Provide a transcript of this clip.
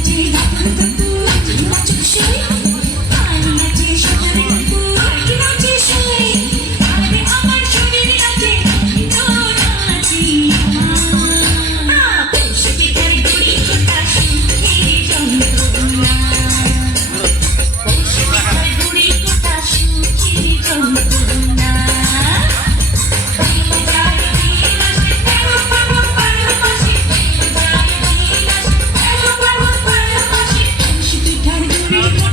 Watch it, watch it, watch it, do it, Thank you.